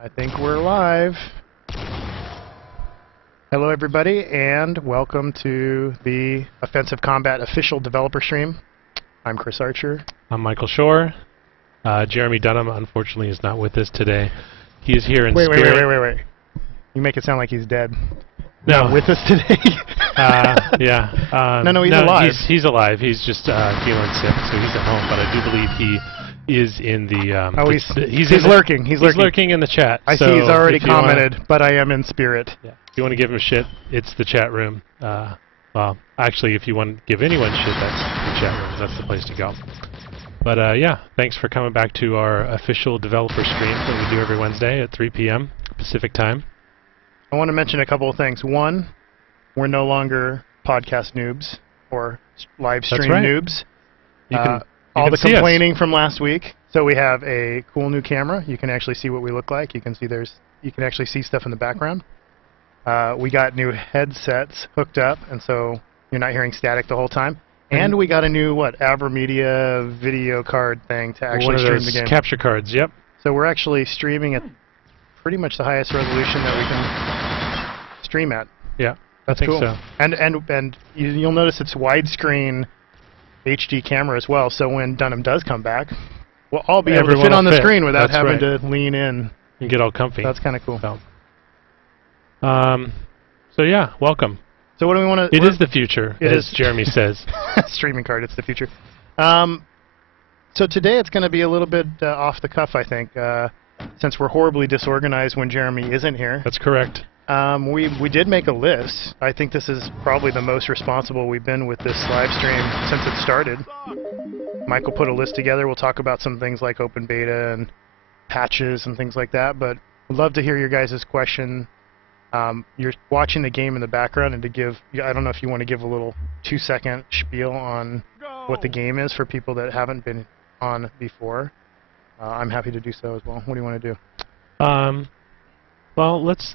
I think we're live. Hello everybody and welcome to the Offensive Combat official developer stream. I'm Chris Archer. I'm Michael Schorr. Jeremy Dunham unfortunately is not with us today. He is here in Wait. spirit. You make it sound like he's dead. No. Not with us today. Yeah. No, he's alive. He's alive. He's just feeling sick, so he's at home. But I do believe he is in the... he's lurking. He's lurking in the chat. I see he's already commented, but I am in spirit. Yeah. If you want to give him shit, it's the chat room. Well, actually, if you want to give anyone shit, that's the chat room. That's the place to go. But yeah, thanks for coming back to our official developer stream that we do every Wednesday at 3 p.m. Pacific time. I want to mention a couple of things. One, we're no longer podcast noobs or live stream noobs. All the complaining from last week. So we have a cool new camera. You can actually see what we look like. You can actually see stuff in the background. We got new headsets hooked up, and so you're not hearing static the whole time. And we got a new AverMedia video card thing to actually stream the game. Capture cards. Yep. So we're actually streaming at pretty much the highest resolution that we can stream at. Yeah, that's cool. So. And you'll notice it's widescreen HD camera as well. So when Dunham does come back, we'll all be able to fit on the screen without having to lean in and get all comfy. That's kind of cool. So yeah, welcome. So what do we want to? It is the future, as Jeremy says. Streaming card, it's the future. So today it's going to be a little bit off the cuff, I think, since we're horribly disorganized when Jeremy isn't here. That's correct. We did make a list. I think this is probably the most responsible we've been with this live stream since it started. Michael put a list together. We'll talk about some things like open beta and patches and things like that, but we'd love to hear your guys' question. You're watching the game in the background, and to give, I don't know if you want to give a little 2-second spiel on what the game is for people that haven't been on before. I'm happy to do so as well. What do you want to do? Well, let's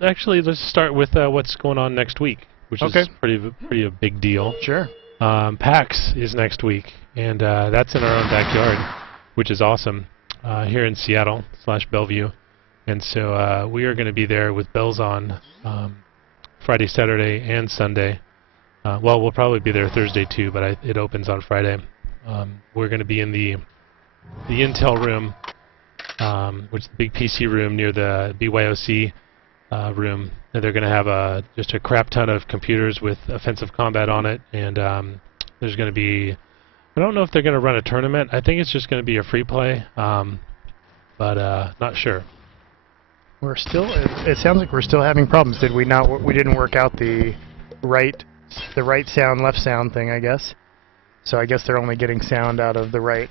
start with what's going on next week, which is pretty a big deal. Sure. PAX is next week, and that's in our own backyard, which is awesome, here in Seattle/Bellevue. And so we are going to be there with bells on Friday, Saturday, and Sunday. Well, we'll probably be there Thursday too, but it opens on Friday. We're going to be in the Intel room, which is the big PC room near the BYOC room. And they're going to have just a crap ton of computers with offensive combat on it. And there's going to be, I don't know if they're going to run a tournament. I think it's just going to be a free play, but not sure. We're still. It sounds like we're still having problems. Did we not? We didn't work out the right sound, left sound thing, I guess. So I guess they're only getting sound out of the right.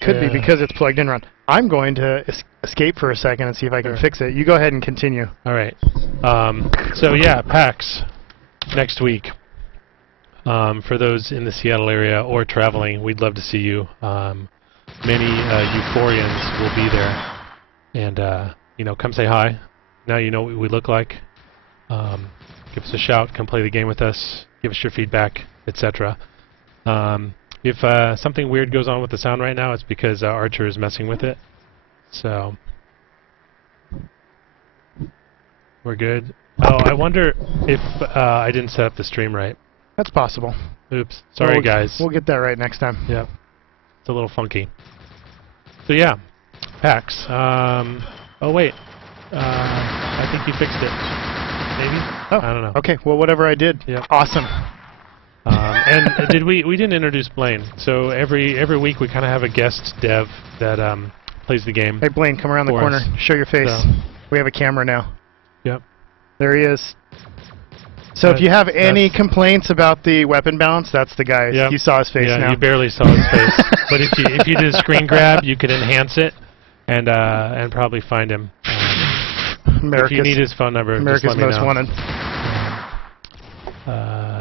Could be because it's plugged in wrong. I'm going to escape for a second and see if I can fix it. You go ahead and continue. All right. So yeah, PAX next week. For those in the Seattle area or traveling, we'd love to see you. Many euphorians will be there, and come say hi. Now you know what we look like. Give us a shout. Come play the game with us. Give us your feedback, etc. If something weird goes on with the sound right now, it's because Archer is messing with it. So we're good. Oh, I wonder if I didn't set up the stream right. That's possible. Oops. Sorry, guys. We'll get that right next time. Yeah. It's a little funky. So yeah, PAX. Oh wait, I think you fixed it. Maybe? Oh, I don't know. Okay, well whatever I did. Yep. Awesome. And we didn't introduce Blaine. So every week we kind of have a guest dev that plays the game. Hey Blaine, come around the corner. Show your face. So. We have a camera now. Yep. There he is. So if you have any complaints about the weapon balance, that's the guy. Yep. You saw his face now. Yeah, you barely saw his face. But if you did a screen grab, you could enhance it and probably find him. If you need his phone number, America's just let me Most know. Wanted.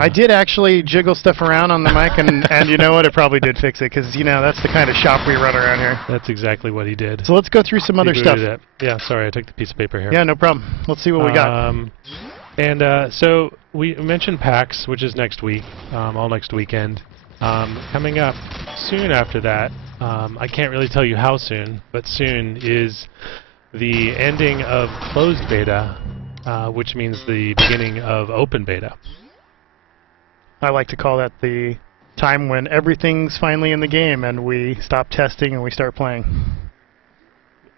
I did actually jiggle stuff around on the mic, and you know what? It probably did fix it, because that's the kind of shop we run around here. That's exactly what he did. So let's go through some other stuff. Yeah, sorry, I took the piece of paper here. Yeah, no problem. Let's see what we got. And so we mentioned PAX, which is next week, all next weekend. Coming up soon after that, I can't really tell you how soon, but soon is the ending of closed beta, which means the beginning of open beta. I like to call that the time when everything's finally in the game and we stop testing and we start playing.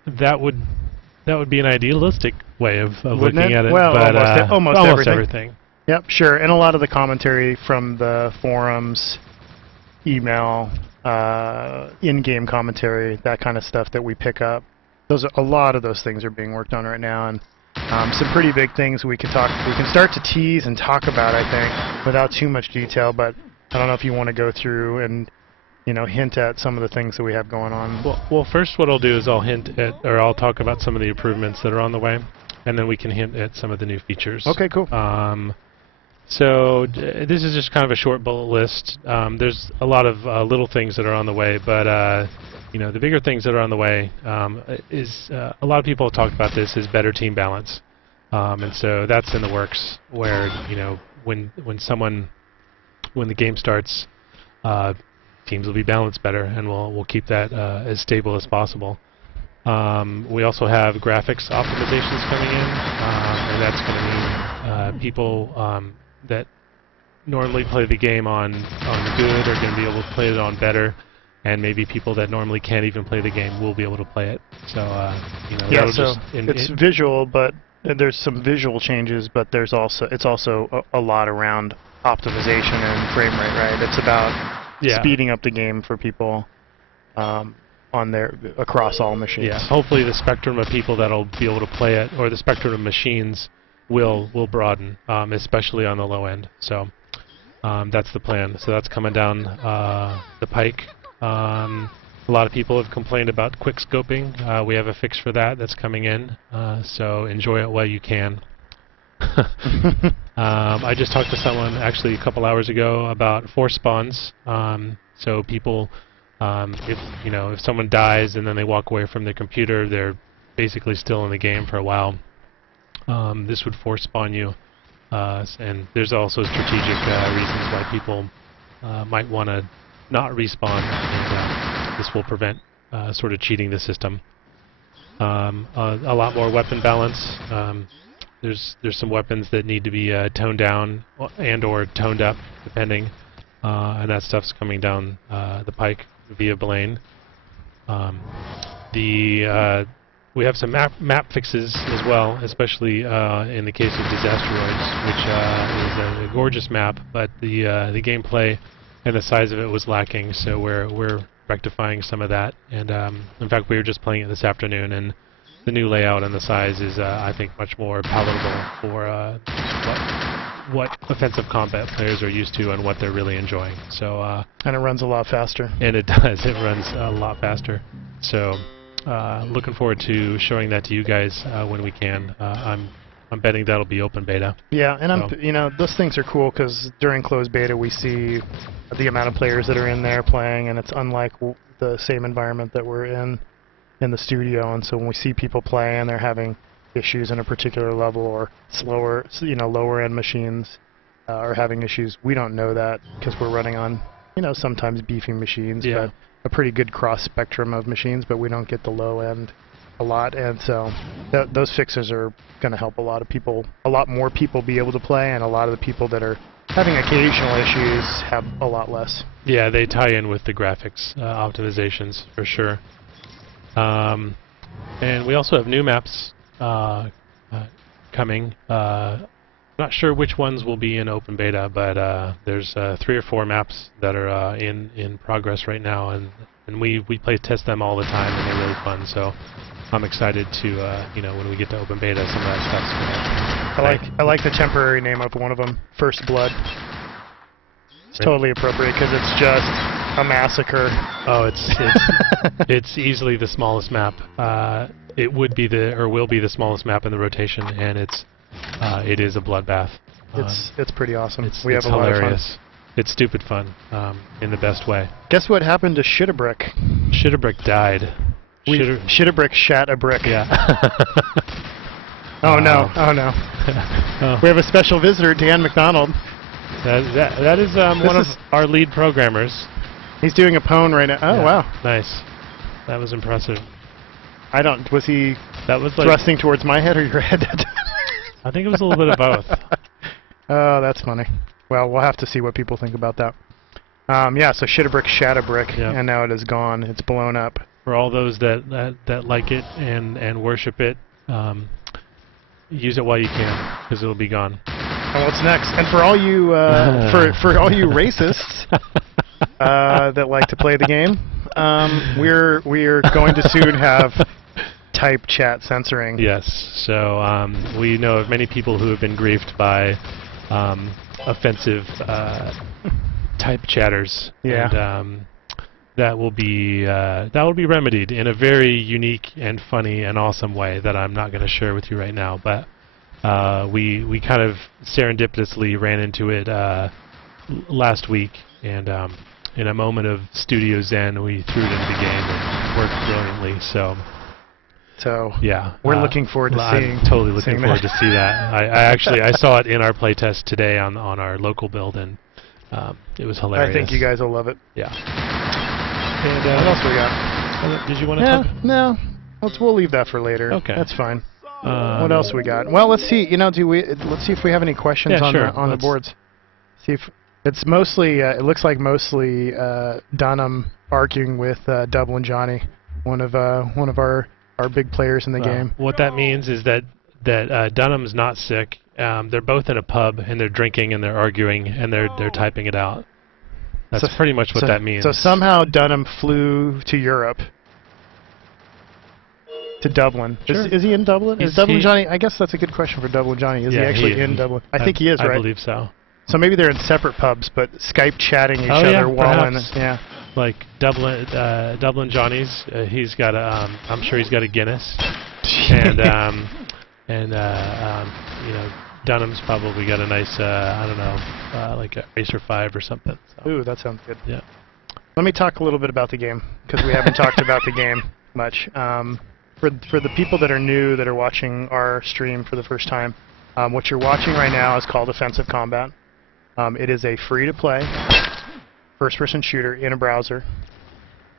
That would be an idealistic way of looking at it. Well, but almost everything. Yep, sure. And a lot of the commentary from the forums, email, in-game commentary, that kind of stuff that we pick up. A lot of those things are being worked on right now, and some pretty big things we can start to tease and talk about, I think, without too much detail. But I don't know if you want to go through and hint at some of the things that we have going on. Well, first what I'll do is I'll talk about some of the improvements that are on the way, and then we can hint at some of the new features. Okay, cool. So this is just kind of a short bullet list. There's a lot of little things that are on the way, but the bigger things that are on the way is a lot of people have talked about this, is better team balance, and so that's in the works. Where when the game starts, teams will be balanced better, and we'll keep that as stable as possible. We also have graphics optimizations coming in, and that's going to mean people that normally play the game on good are going to be able to play it on better, and maybe people that normally can't even play the game will be able to play it. So yeah, so it's visual, but there's some visual changes, but it's also a lot around optimization and frame rate, right? It's about speeding up the game for people across all machines. Yeah, hopefully the spectrum of people that'll be able to play it, or the spectrum of machines, will broaden, especially on the low end. So that's the plan. So that's coming down the pike. A lot of people have complained about quick scoping. We have a fix for that that's coming in. So enjoy it while you can. I just talked to someone actually a couple hours ago about force spawns. So people, if someone dies and then they walk away from their computer, they're basically still in the game for a while. This would force spawn you, and there's also strategic reasons why people might want to not respawn, and this will prevent sort of cheating the system. A lot more weapon balance. There's some weapons that need to be toned down and/or toned up, depending, and that stuff's coming down the pike via Blaine. We have some map fixes as well, especially in the case of Disasteroids, which is a gorgeous map, but the gameplay and the size of it was lacking, so we're rectifying some of that. And in fact, we were just playing it this afternoon, and the new layout and the size is, I think, much more palatable for what offensive combat players are used to and what they're really enjoying. So and it runs a lot faster. And it does. It runs a lot faster. So looking forward to showing that to you guys when we can. I'm betting that'll be open beta. Yeah, and those things are cool because during closed beta we see the amount of players that are in there playing, and it's unlike the same environment that we're in the studio. And so when we see people play and they're having issues in a particular level, or slower, lower end machines are having issues, we don't know that because we're running on, sometimes beefy machines, but a pretty good cross spectrum of machines, but we don't get the low end a lot. And so those fixes are going to help a lot more people be able to play, and a lot of the people that are having occasional issues have a lot less. Yeah, they tie in with the graphics optimizations for sure. And we also have new maps coming. Not sure which ones will be in open beta, but there's 3 or 4 maps that are in progress right now, and we play test them all the time, and they're really fun. So I'm excited to when we get to open beta, some of that stuff's I like the temporary name of one of them, First Blood. It's totally appropriate because it's just a massacre. Oh, it's easily the smallest map. It would be will be the smallest map in the rotation, and it is a bloodbath. It's pretty awesome. We have a lot of fun. It's stupid fun, in the best way. Guess what happened to Shitabrick? Shitabrick died. Shitabrick shat a brick. Yeah. Oh no! Oh no! Oh. We have a special visitor, Dan McDonald. That is one of our lead programmers. He's doing a pwn right now. Oh, yeah. Wow. Nice. That was impressive. I don't. Was he That was like, thrusting towards my head or your head? I think it was a little bit of both. Oh, that's funny. Well, we'll have to see what people think about that. Yeah, so Shitabrick, Shatabrick, Yep. and now it is gone. It's blown up. For all those that like it and worship it, use it while you can, because it'll be gone. And what's next? And for all you for all you racists that like to play the game, we're going to soon have type chat censoring. Yes. So we know of many people who have been griefed by offensive type chatters. Yeah. And that will be remedied in a very unique and funny and awesome way that I'm not going to share with you right now. But we kind of serendipitously ran into it last week, and in a moment of studio zen, we threw it into the game and it worked brilliantly. So yeah, we're looking forward to seeing. I'm totally looking seeing forward that. to see that. I actually saw it in our playtest today on our local build, and it was hilarious. I think you guys will love it. Yeah. And What else we got? did you want to talk? No. We'll leave that for later. Okay. That's fine. What else we got? Well, let's see. Let's see if we have any questions Yeah, on sure. the boards. See if it's mostly. It looks like mostly Dunham arguing with Dublin Johnny, one of our big players in the game. What that means is that Dunham's not sick. They're both in a pub and they're drinking and they're arguing and they're typing it out. That's pretty much what that means. So somehow Dunham flew to Europe, to Dublin. Sure. Is he in Dublin? Is Dublin Johnny? I guess that's a good question for Dublin Johnny. Is he actually in Dublin? I think he is, right? I believe so. So maybe they're in separate pubs, but Skype chatting each Oh, yeah, other while in. perhaps. Yeah. Like Dublin Johnny's, he's got a, I'm sure he's got a Guinness, and Dunham's probably got a nice, I don't know, like a Racer 5 or something. So. Ooh, that sounds good. Yeah. Let me talk a little bit about the game, because we haven't talked about the game much. For the people that are new, that are watching our stream for the first time, what you're watching right now is called Offensive Combat. It is a free-to-play first-person shooter in a browser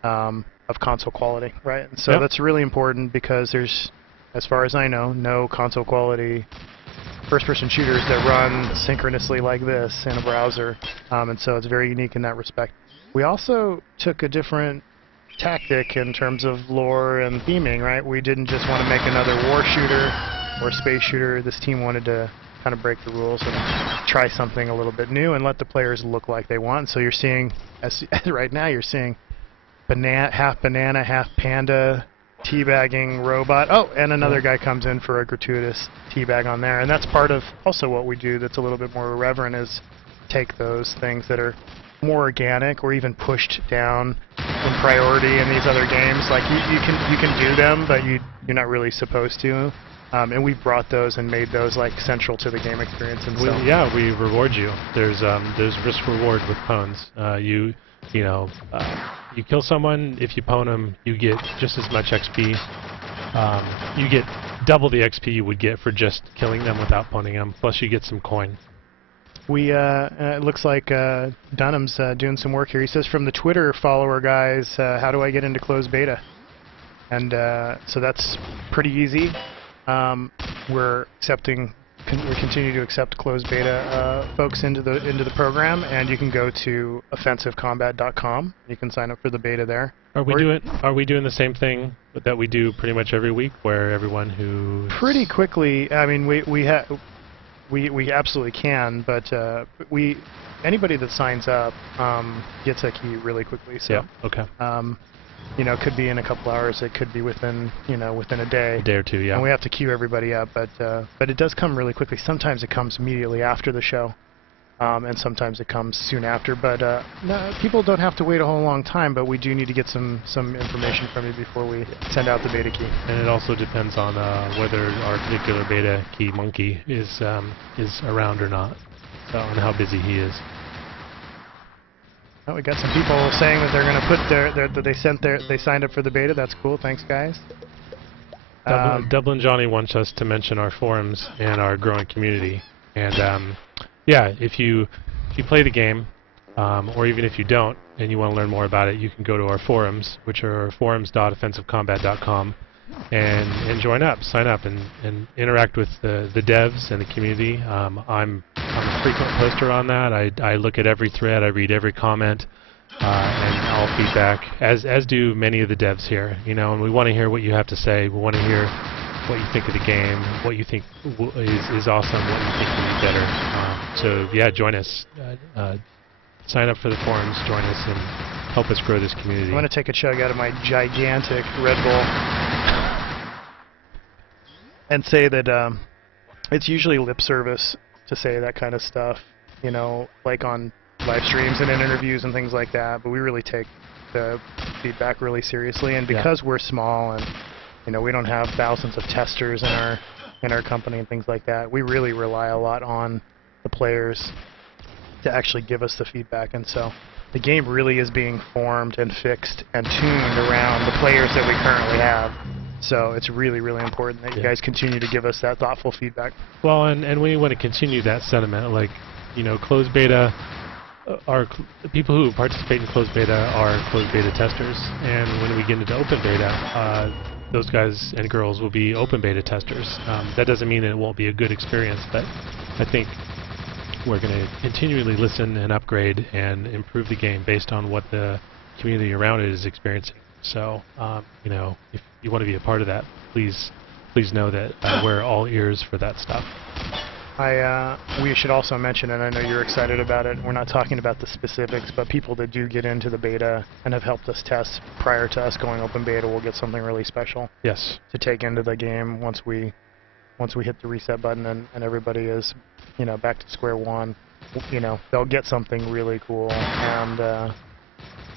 of console quality, right? And so that's really important because there's, as far as I know, no console quality first-person shooters that run synchronously like this in a browser, and so it's very unique in that respect. We also took a different tactic in terms of lore and theming, right? We didn't just want to make another war shooter or space shooter. This team wanted to kind of break the rules and try something a little bit new and let the players look like they want. So you're seeing, right now, you're seeing half banana, half panda, teabagging robot. Oh, and another guy comes in for a gratuitous teabag on there. And that's part of also what we do that's a little bit more irreverent, is take those things that are more organic or even pushed down in priority in these other games. Like you can do them, but you're not really supposed to. And we've brought those and made those like central to the game experience. And so we reward you. There's risk reward with pwns. You kill someone. If you pwn them, you get just as much XP. You get double the XP you would get for just killing them without pwning them. Plus, you get some coin. It looks like Dunham's doing some work here. He says, from the Twitter follower guys, how do I get into closed beta? And so that's pretty easy. We're continue to accept closed beta folks into the program, and you can go to offensivecombat.com. You can sign up for the beta there. Are we doing the same thing that we do pretty much every week, where everyone who pretty quickly? I mean, we absolutely can, but anybody that signs up gets a key really quickly. So yeah, okay. It could be in a couple hours. It could be within a day. A day or two, yeah. And we have to queue everybody up, but it does come really quickly. Sometimes it comes immediately after the show, and sometimes it comes soon after. But no, people don't have to wait a whole long time. But we do need to get some information from you before we send out the beta key. And it also depends on whether our particular beta key monkey is around or not, and how busy he is. Oh, we got some people saying that they're going to put they signed up for the beta. That's cool. Thanks, guys. Dublin Johnny wants us to mention our forums and our growing community. And if you play the game, or even if you don't and you want to learn more about it, you can go to our forums, which are forums.offensivecombat.com. and join up, sign up, and interact with the devs and the community. I'm a frequent poster on that. I look at every thread, I read every comment, and all feedback, as do many of the devs here. You know, and we want to hear what you have to say. We want to hear what you think of the game, what you think is awesome, what you think can be better. So yeah, join us. Sign up for the forums, join us, and help us grow this community. I'm going to take a chug out of my gigantic Red Bull and say that it's usually lip service to say that kind of stuff, you know, like on live streams and in interviews and things like that, but we really take the feedback really seriously, and because we're small and, you know, we don't have thousands of testers in our company and things like that, we really rely a lot on the players to actually give us the feedback, and so the game really is being formed and fixed and tuned around the players that we currently have. So it's really, really important that you guys continue to give us that thoughtful feedback. Well, and we want to continue that sentiment. Like, you know, closed beta, the people who participate in closed beta are closed beta testers, and when we get into open beta, those guys and girls will be open beta testers. That doesn't mean it won't be a good experience, but I think we're going to continually listen and upgrade and improve the game based on what the community around it is experiencing. So, you know, if you want to be a part of that, please know that we're all ears for that stuff. We should also mention, and I know you're excited about it, we're not talking about the specifics, but people that do get into the beta and have helped us test prior to us going open beta will get something really special. Yes. To take into the game once we hit the reset button and everybody is, you know, back to square one. You know, they'll get something really cool, and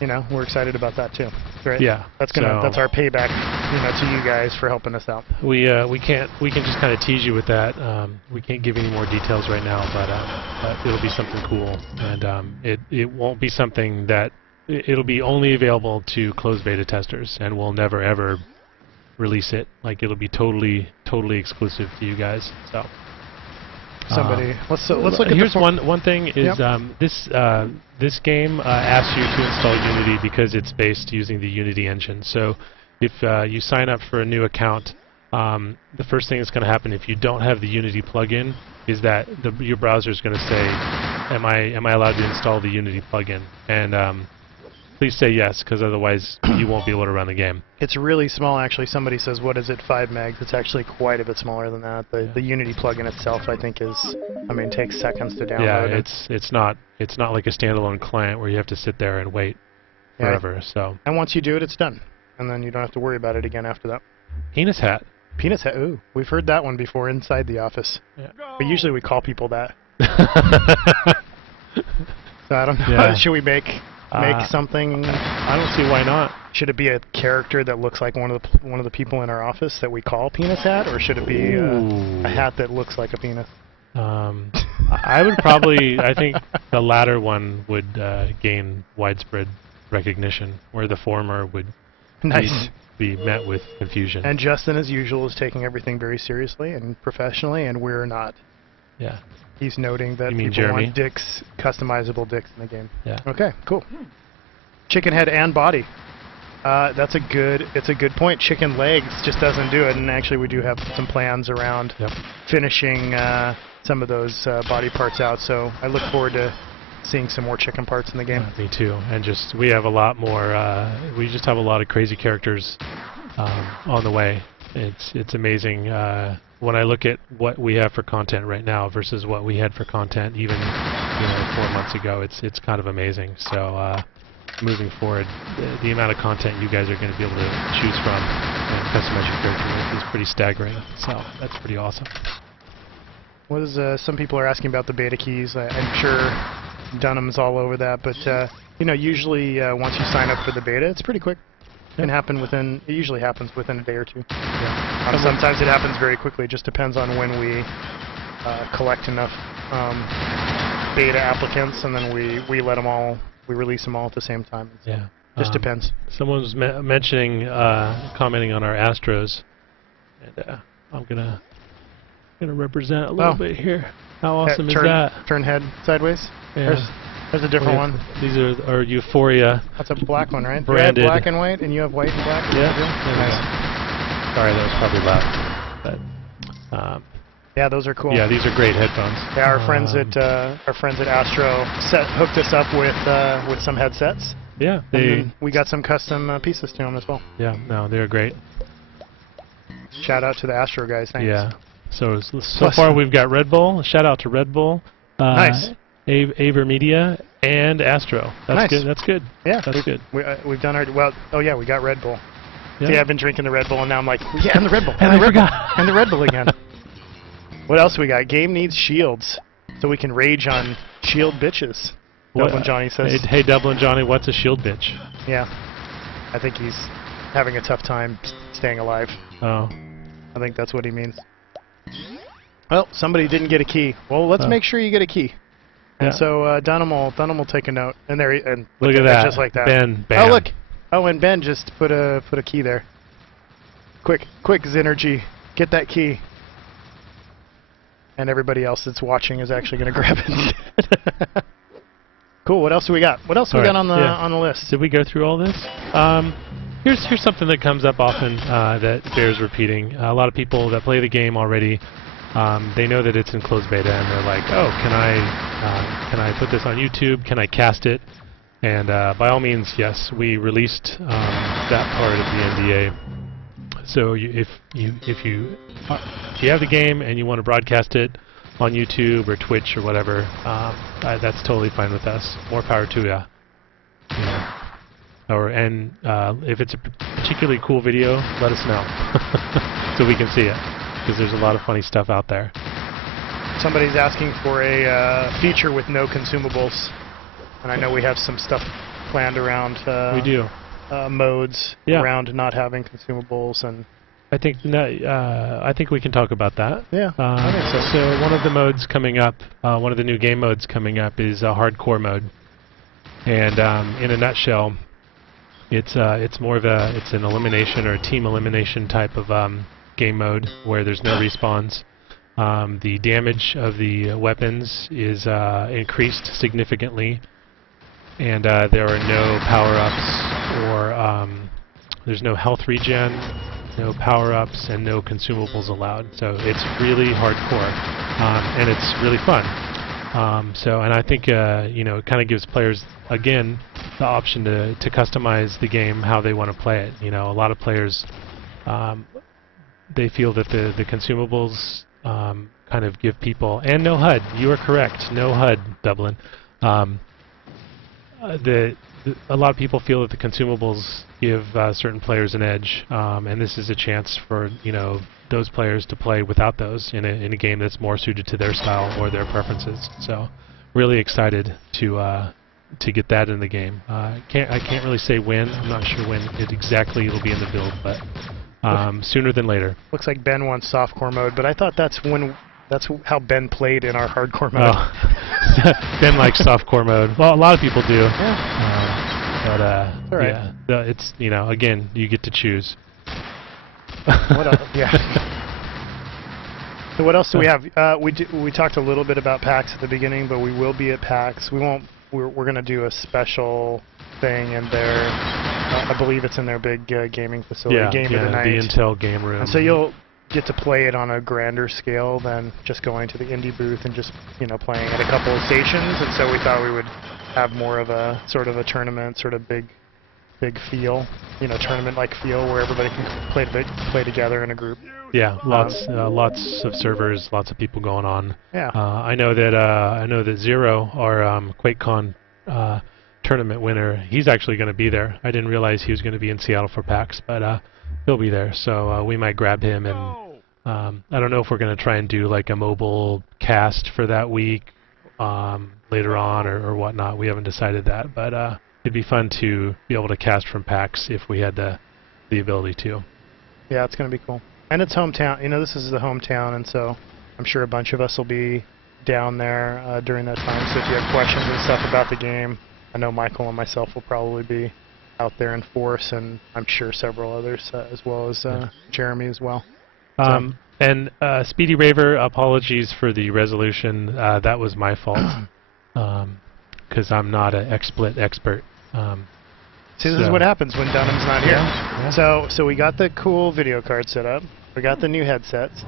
you know, we're excited about that too. Right? Yeah. That's our payback, you know, to you guys for helping us out. We can just kind of tease you with that. We can't give any more details right now, but it'll be something cool, and it won't be something that it'll be only available to closed beta testers, and we'll never ever release it. Like, it'll be totally exclusive to you guys. So. Let's look at. Here's one thing is this game asks you to install Unity because it's based using the Unity engine. So if you sign up for a new account, the first thing that's going to happen if you don't have the Unity plugin is that your browser is going to say, "Am I allowed to install the Unity plugin?" And please say yes, because otherwise you won't be able to run the game. It's really small, actually. Somebody says, what is it, 5 megs? It's actually quite a bit smaller than that. The Unity plugin itself, I think, takes seconds to download. Yeah, it's not like a standalone client where you have to sit there and wait forever. So. And once you do it, it's done, and then you don't have to worry about it again after that. Penis hat. Penis hat. Ooh, we've heard that one before inside the office. Yeah. But usually we call people that. So I don't know. Yeah. Should we make something? I don't see why not. Should it be a character that looks like one of the people in our office that we call Penis Hat, or should it be a hat that looks like a penis? I would probably. I think the latter one would gain widespread recognition, where the former would be met with confusion. And Justin, as usual, is taking everything very seriously and professionally, and we're not. Yeah. He's noting that people Jeremy? want dicks, customizable dicks in the game. Yeah. Okay, cool. Chicken head and body. It's a good point. Chicken legs just doesn't do it, and actually we do have some plans around finishing some of those body parts out, so I look forward to seeing some more chicken parts in the game. Me too. And we have a lot more, we just have a lot of crazy characters on the way. It's amazing. When I look at what we have for content right now versus what we had for content even 4 months ago, it's kind of amazing. So moving forward, the amount of content you guys are going to be able to choose from and customize your character is pretty staggering. So that's pretty awesome. Some people are asking about the beta keys. I'm sure Dunham's all over that, but usually once you sign up for the beta, it's pretty quick. It usually happens within a day or two. Yeah. Sometimes it happens very quickly. It just depends on when we collect enough beta applicants, and then we release them all at the same time. So yeah. Just depends. Someone was mentioning, commenting on our Astros, and I'm gonna represent a little bit here. How awesome is that? Turn head sideways. Yeah. There's a different one. These are Euphoria. That's a black one, right? Branded. You have black and white, and you have white and black. Yeah. Nice. Sorry, that was probably loud. But yeah, those are cool. yeah, these are great headphones. Yeah, our friends at Astro hooked us up with some headsets. Yeah, And then we got some custom pieces to them as well. Yeah, no, they're great. Shout out to the Astro guys. Thanks. Yeah. So far we've got Red Bull. Shout out to Red Bull. Nice. Aver Media and Astro. That's nice. good. That's good. Yeah, that's good. We've done our Oh yeah, we got Red Bull. Yeah. See, I've been drinking the Red Bull, and now I'm like, yeah, and the Red Bull, and the Red Bull, forgot. and the Red Bull again. What else we got? Game needs shields, so we can rage on shield bitches. Dublin Johnny says. Hey, Dublin Johnny, what's a shield bitch? Yeah, I think he's having a tough time staying alive. Oh. I think that's what he means. Well, somebody didn't get a key. Well, let's make sure you get a key. And so Dunham will take a note. And there, and look at that, just like that. Ben. Bam. Oh look! Oh, and Ben just put a key there. Quick, Zynergy, get that key. And everybody else that's watching is actually going to grab it. Cool. What else do we got? What else we got on the list? Did we go through all this? Here's something that comes up often that bears repeating. A lot of people that play the game already, they know that it's in closed beta, and they're like, "Oh, can I put this on YouTube? Can I cast it?" And by all means, yes, we released that part of the NDA. So if you have the game and you want to broadcast it on YouTube or Twitch or whatever, that's totally fine with us. More power to you. And if it's a particularly cool video, let us know so we can see it, because there's a lot of funny stuff out there. Somebody's asking for a feature with no consumables, and I know we have some stuff planned around. We do. Modes around not having consumables, and I think we can talk about that. Yeah, I think so. So one of the modes coming up, one of the new game modes coming up is a hardcore mode, and in a nutshell, it's more of it's an elimination or a team elimination type of game mode where there's no respawns. The damage of the weapons is increased significantly, and there are no power-ups or there's no health regen, no power-ups, and no consumables allowed. So it's really hardcore, and it's really fun. And I think it kind of gives players, again, the option to customize the game how they want to play it. A lot of players, they feel that the consumables kind of give people, and no HUD. You are correct, no HUD, Dublin. A lot of people feel that the consumables give certain players an edge, and this is a chance for those players to play without those in a game that's more suited to their style or their preferences. So, really excited to get that in the game. I can't really say when. I'm not sure when exactly it'll be in the build, but sooner than later. Looks like Ben wants softcore mode, but I thought that's how Ben played in our hardcore mode. Oh. Ben likes softcore mode. Well, a lot of people do. Yeah. But all right. Yeah, it's again, you get to choose. What else? Yeah. So what else do we have? We talked a little bit about PAX at the beginning, but we will be at PAX. We won't. We're going to do a special thing in their. I believe it's in their big gaming facility. Game of the night. The Intel game room. And so you'll get to play it on a grander scale than just going to the indie booth and just playing at a couple of stations. And so we thought we would have more of a sort of a tournament, sort of big feel, tournament-like feel where everybody can play together in a group. Yeah, lots of servers, lots of people going on. Yeah. I know that Zero, our QuakeCon tournament winner, he's actually going to be there. I didn't realize he was going to be in Seattle for PAX, but he'll be there. So we might grab him, and I don't know if we're going to try and do like a mobile cast for that week later on or whatnot. We haven't decided that, but it'd be fun to be able to cast from PAX if we had the ability to. Yeah, it's going to be cool. And it's hometown. This is the hometown, and so I'm sure a bunch of us will be down there during that time. So if you have questions and stuff about the game, I know Michael and myself will probably be out there in force, and I'm sure several others as well as Jeremy as well. And Speedy Raver, apologies for the resolution. That was my fault because I'm not an XSplit expert. See, this is what happens when Dunham's not here. Yeah. So we got the cool video card set up. We got the new headsets.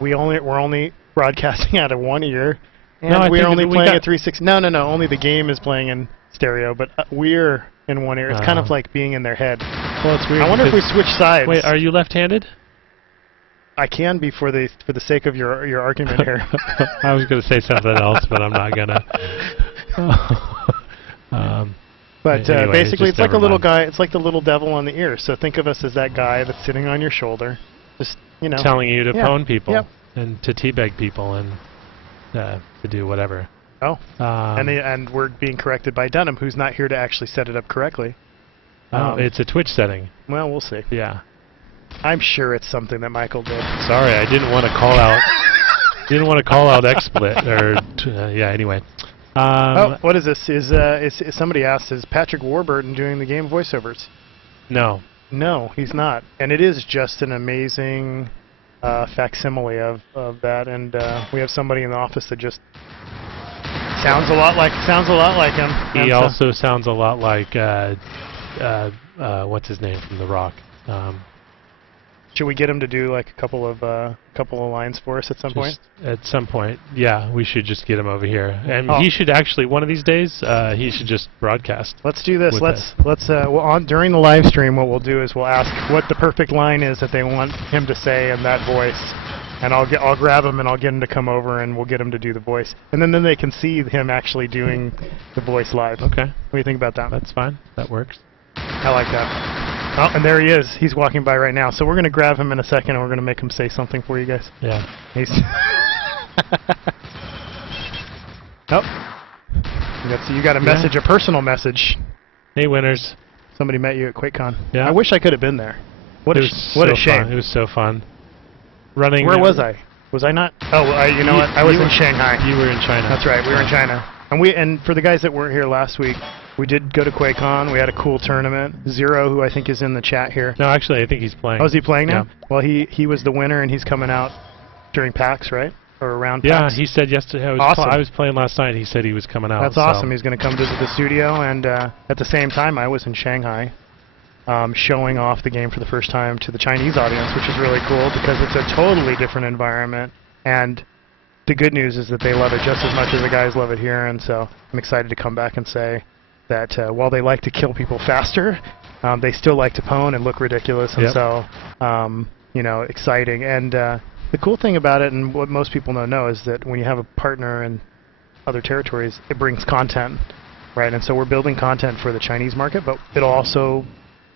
We're only broadcasting out of one ear, and we're only playing at 360. No. Only the game is playing in stereo, but we're in one ear. It's kind of like being in their head. Well, it's weird. I wonder if we switch sides. Wait, are you left-handed? I can be for the sake of your argument here. I was going to say something else, but I'm not gonna. But anyway, basically, it's like a little mind. guy. It's like the little devil on the ear. So think of us as that guy that's sitting on your shoulder, just telling you to pwn people Yep. and to teabag people and to do whatever. Oh, and we're being corrected by Dunham, who's not here to actually set it up correctly. It's a Twitch setting. Well, we'll see. Yeah. I'm sure it's something that Michael did. Sorry, I didn't want to call out. Didn't want to call out XSplit or yeah. Anyway. What is this? Is somebody asked, is Patrick Warburton doing the game voiceovers? No. No, he's not. And it is just an amazing facsimile of that. And we have somebody in the office that just sounds a lot like him. He also sounds a lot like what's his name from The Rock. Should we get him to do like a couple of lines for us at some point? At some point, yeah, we should just get him over here, and he should actually one of these days he should just broadcast. Let's do this. During the live stream, what we'll do is we'll ask what the perfect line is that they want him to say in that voice, and I'll grab him and I'll get him to come over and we'll get him to do the voice, and then they can see him actually doing the voice live. Okay. What do you think about that? That's fine. That works. I like that. Oh, and there he is. He's walking by right now. So we're going to grab him in a second, and we're going to make him say something for you guys. Yeah. He's you got a message, a personal message. Hey, winners. Somebody met you at QuakeCon. Yeah. I wish I could have been there. What a shame. Fun. It was so fun. Running. Where was I? Was I not? Oh, you know what? I was in Shanghai. You were in China. That's right. We were in China. And for the guys that weren't here last week, we did go to QuakeCon. We had a cool tournament. Zero, who I think is in the chat here. No, actually, I think he's playing. Oh, is he playing now? Yeah. Well, he was the winner, and he's coming out during PAX, right? Or around PAX? Yeah, he said yesterday. I was playing last night. He said he was coming out. That's awesome. He's going to come visit the studio, and at the same time, I was in Shanghai showing off the game for the first time to the Chinese audience, which is really cool because it's a totally different environment. And the good news is that they love it just as much as the guys love it here, and so I'm excited to come back and say that while they like to kill people faster, they still like to pwn and look ridiculous, and so, exciting. And the cool thing about it, and what most people don't know, is that when you have a partner in other territories, it brings content, right? And so we're building content for the Chinese market, but it'll also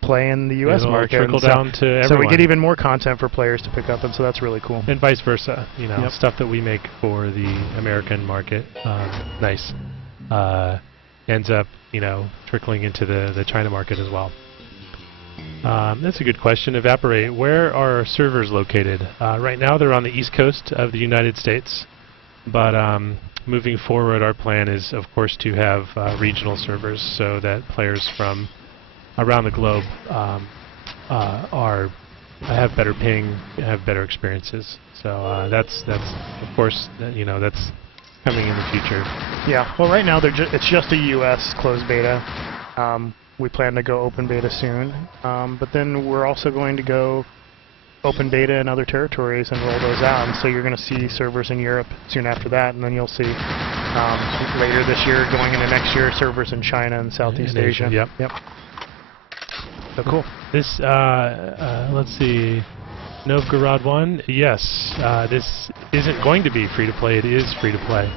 play in the U.S. market. Trickle down to everyone. So we get even more content for players to pick up, and so that's really cool. And vice versa, stuff that we make for the American market, ends up, trickling into the China market as well. That's a good question. Evaporate. Where are our servers located? Right now they're on the East Coast of the United States, but moving forward our plan is, of course, to have regional servers so that players from around the globe have better ping, have better experiences. So that's of course, that's coming in the future. Yeah, well right now it's just a US closed beta. We plan to go open beta soon, but then we're also going to go open beta in other territories and roll those out, and so you're going to see servers in Europe soon after that, and then you'll see later this year, going into next year, servers in China and Southeast Asia. Yep. So cool. This, let's see, Novgorod 1, yes, this isn't going to be free-to-play, it is free-to-play.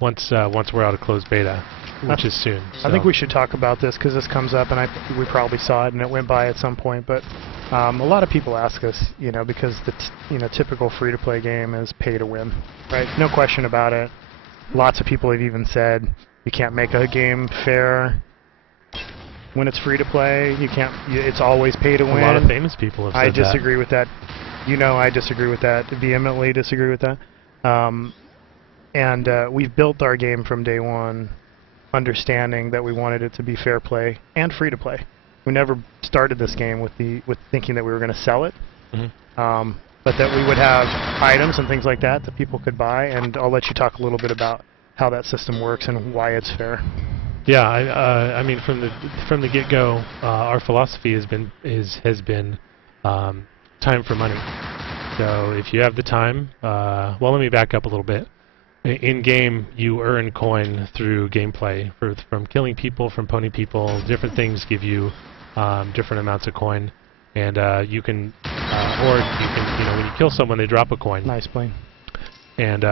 Once we're out of closed beta, which is soon. So. I think we should talk about this because this comes up, and we probably saw it and it went by at some point. But a lot of people ask us, because the typical free-to-play game is pay to win, right? No question about it. Lots of people have even said you can't make a game fair when it's free-to-play. You can't. It's always pay to win. A lot of famous people have said I disagree with that. I disagree with that. Vehemently disagree with that. And we've built our game from day one understanding that we wanted it to be fair play and free to play. We never started this game with thinking that we were going to sell it, but that we would have items and things like that people could buy, and I'll let you talk a little bit about how that system works and why it's fair. Yeah, I mean, from the get-go, our philosophy has been time for money. So if you have the time, well, let me back up a little bit. In game, you earn coin through gameplay from killing people, from pwning people. Different things give you different amounts of coin, and you can, or you can, when you kill someone, they drop a coin. Nice plane. And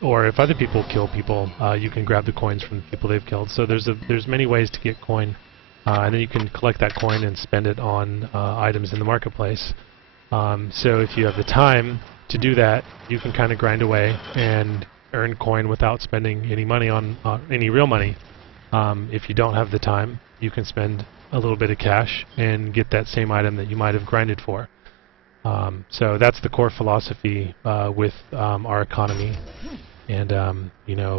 or if other people kill people, you can grab the coins from the people they've killed. So there's many ways to get coin, and then you can collect that coin and spend it on items in the marketplace. So if you have the time to do that, you can kind of grind away and earn coin without spending any money on any real money. If you don't have the time, you can spend a little bit of cash and get that same item that you might have grinded for. So that's the core philosophy with our economy. And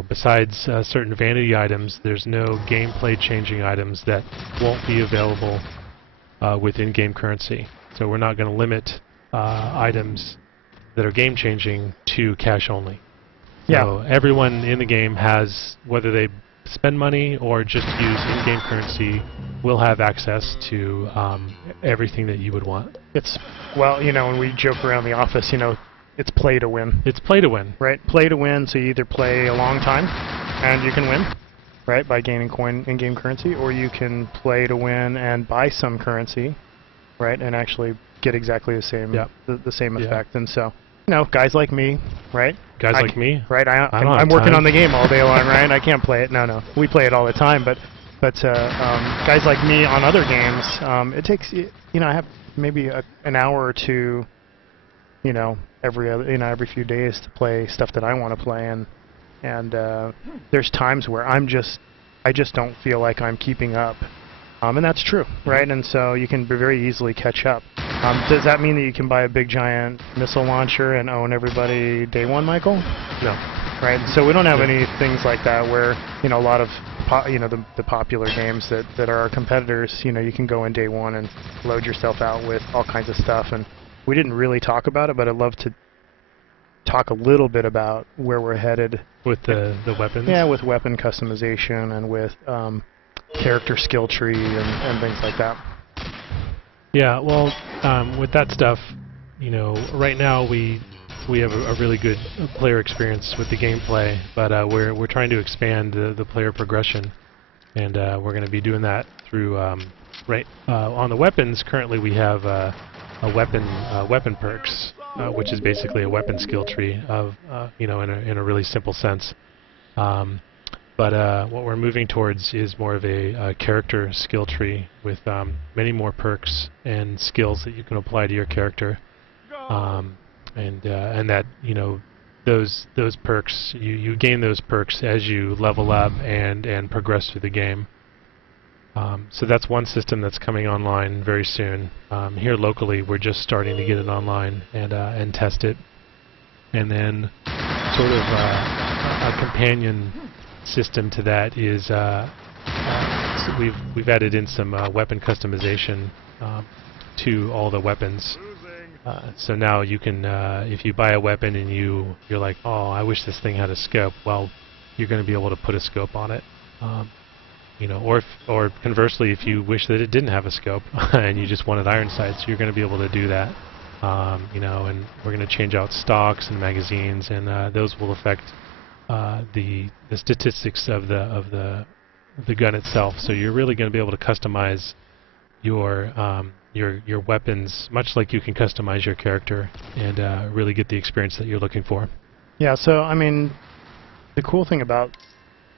besides certain vanity items, there's no gameplay-changing items that won't be available with in-game currency. So we're not going to limit items that are game-changing to cash only. So everyone in the game has, whether they spend money or just use in-game currency, will have access to everything that you would want. It's, well, when we joke around the office, it's play to win. It's play to win. Right? Play to win, so you either play a long time and you can win, right, by gaining coin in-game currency, or you can play to win and buy some currency, right, and actually get exactly the same the same effect. And so, guys like me, right? Guys like me? Right, I'm working on the game all day long, right? I can't play it. No. We play it all the time, but guys like me on other games, it takes, I have maybe an hour or two, every few days to play stuff that I want to play, and there's times where I just don't feel like I'm keeping up, and that's true, right? And so you can very easily catch up. Does that mean that you can buy a big giant missile launcher and own everybody day one, Michael? No. Right. So we don't have any things like that where a lot of the popular games that are our competitors. You can go in day one and load yourself out with all kinds of stuff. And we didn't really talk about it, but I'd love to talk a little bit about where we're headed with the weapons. Yeah, with weapon customization and with character skill tree and things like that. Yeah, well, with that stuff, right now we have a really good player experience with the gameplay, but we're trying to expand the player progression, and we're going to be doing that through on the weapons. Currently, we have weapon perks, which is basically a weapon skill tree of in a really simple sense. But what we're moving towards is more of a character skill tree with many more perks and skills that you can apply to your character, and that those perks you gain those perks as you level up and progress through the game. So that's one system that's coming online very soon. Here locally, we're just starting to get it online and test it, and then sort of a companion system to that is so we've added in some weapon customization to all the weapons. So now you can, if you buy a weapon and you're like, oh, I wish this thing had a scope. Well, you're going to be able to put a scope on it. Or conversely, if you wish that it didn't have a scope and you just wanted iron sights, you're going to be able to do that. And we're going to change out stocks and magazines, and those will affect the statistics of the gun itself. So you're really going to be able to customize your weapons, much like you can customize your character, and really get the experience that you're looking for. Yeah. So I mean, the cool thing about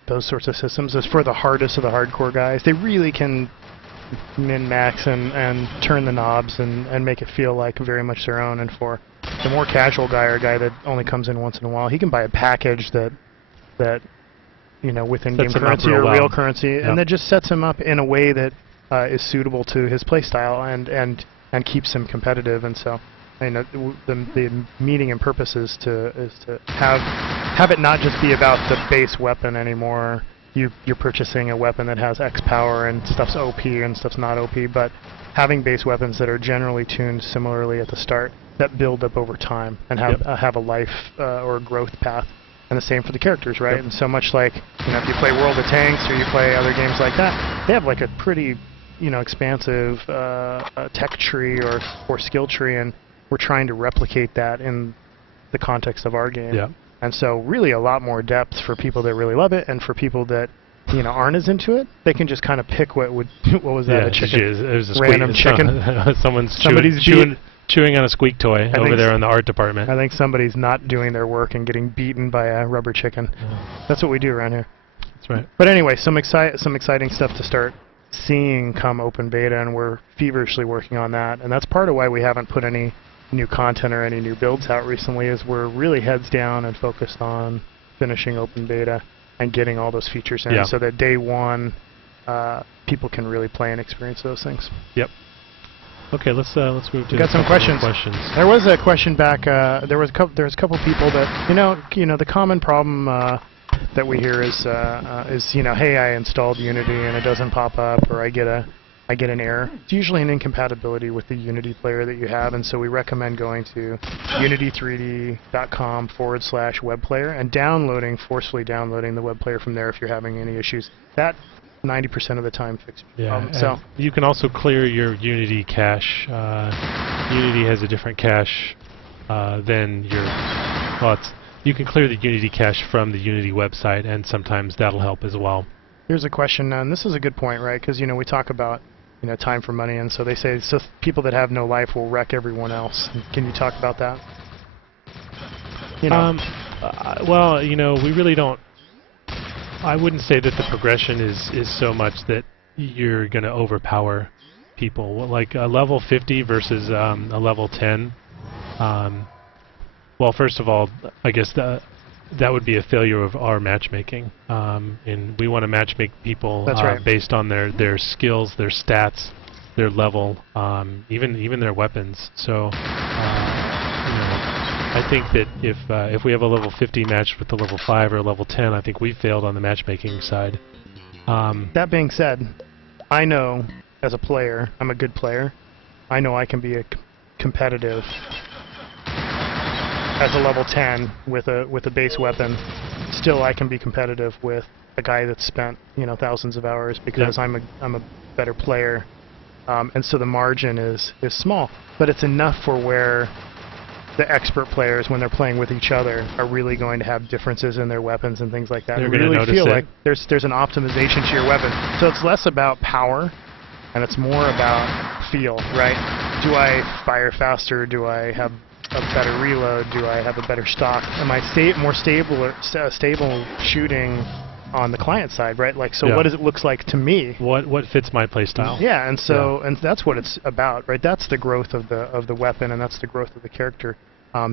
those sorts of systems is for the hardest of the hardcore guys, they really can min-max and turn the knobs and make it feel like very much their own. And for the more casual guy or guy that only comes in once in a while, he can buy a package that with in-game currency or real currency, and that just sets him up in a way that is suitable to his playstyle and keeps him competitive. And so, the meaning and purpose is to have it not just be about the base weapon anymore. You're purchasing a weapon that has X power and stuff's OP and stuff's not OP, but having base weapons that are generally tuned similarly at the start that build up over time and have a life or a growth path. and the same for the characters, right? And so much like, if you play World of Tanks or you play other games like that, they have like a pretty, expansive tech tree or skill tree, and we're trying to replicate that in the context of our game. Yeah. And so really a lot more depth for people that really love it, and for people that aren't as into it, they can just kind of pick what was that, a chicken? It was a random chicken. Somebody's chewing on a squeak toy over there in the art department. I think somebody's not doing their work and getting beaten by a rubber chicken. That's what we do around here. That's right. But anyway, some exciting stuff to start seeing come open beta, and we're feverishly working on that. And that's part of why we haven't put any new content or any new builds out recently, is we're really heads down and focused on finishing open beta and getting all those features in, so that day one people can really play and experience those things. Yep. Okay, let's move to. We got some questions. There was a question back. There was a couple people that the common problem that we hear is hey, I installed Unity and it doesn't pop up, or I get an error. It's usually an incompatibility with the Unity player that you have, and so we recommend going to unity3d.com/web player and forcefully downloading the web player from there if you're having any issues. That 90% of the time fixes your problem. So you can also clear your Unity cache. Unity has a different cache than your. You can clear the Unity cache from the Unity website, and sometimes that'll help as well. Here's a question, and this is a good point, right? Because we talk about time for money, and so they say people that have no life will wreck everyone else. Can you talk about that? Well, we really don't. I wouldn't say that the progression is so much that you're going to overpower people. Like a level 50 versus a level 10. Well, first of all, I guess that would be a failure of our matchmaking. And we want to matchmake people based on their skills, their stats, their level, even their weapons. So I think that if we have a level 50 matched with a level 5 or a level 10, I think we failed on the matchmaking side. That being said, I know as a player, I'm a good player. I know I can be a competitive as a level 10 with a base weapon. Still, I can be competitive with a guy that's spent thousands of hours because I'm a better player, and so the margin is small, but it's enough for where the expert players, when they're playing with each other, are really going to have differences in their weapons and things like that. They're going to really feel like there's an optimization to your weapon. So it's less about power, and it's more about feel, right? Do I fire faster? Do I have a better reload? Do I have a better stock? Am I more stable shooting on the client side, right? Like, so what does it look like to me? What fits my playstyle? Yeah, and so and that's what it's about, right? That's the growth of the weapon, and that's the growth of the character.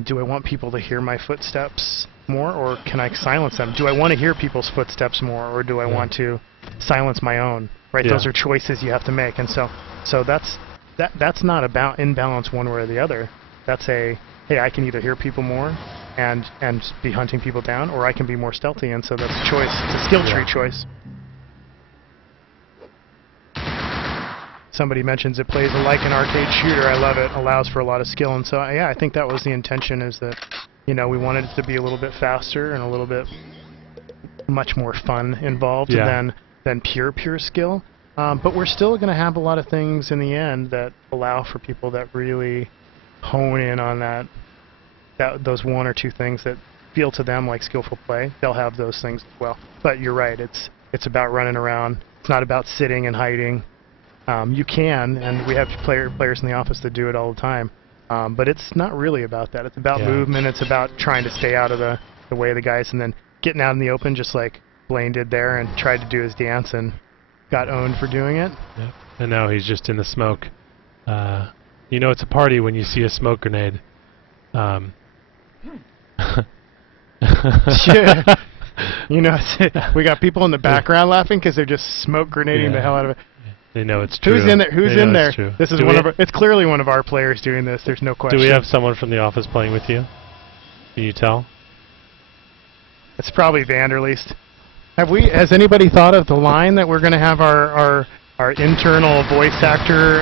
Do I want people to hear my footsteps more, or can I silence them? Do I want to hear people's footsteps more, or do I want to silence my own? Right? Those are choices you have to make, and so that's not about imbalance one way or the other. That's hey, I can either hear people more and be hunting people down, or I can be more stealthy, and so that's a choice. It's a skill tree choice. Somebody mentions it plays like an arcade shooter. I love it. Allows for a lot of skill, and so I think that was the intention, is that we wanted it to be a little bit faster and a little bit much more fun involved than pure skill. But we're still going to have a lot of things in the end that allow for people that really hone in on those one or two things that feel to them like skillful play. They'll have those things as well. But you're right, it's about running around. It's not about sitting and hiding. You can, and we have players in the office that do it all the time. But it's not really about that. It's about movement. It's about trying to stay out of the way of the guys, and then getting out in the open, just like Blaine did there, and tried to do his dance and got owned for doing it. Yep. And now he's just in the smoke. It's a party when you see a smoke grenade. We got people in the background laughing because they're just smoke grenading the hell out of it. They know it's true. Who's in there? Who's in there? True. This is it's clearly one of our players doing this. There's no question. Do we have someone from the office playing with you? Can you tell? It's probably Vanderleest. Has anybody thought of the line that we're going to have our internal voice actor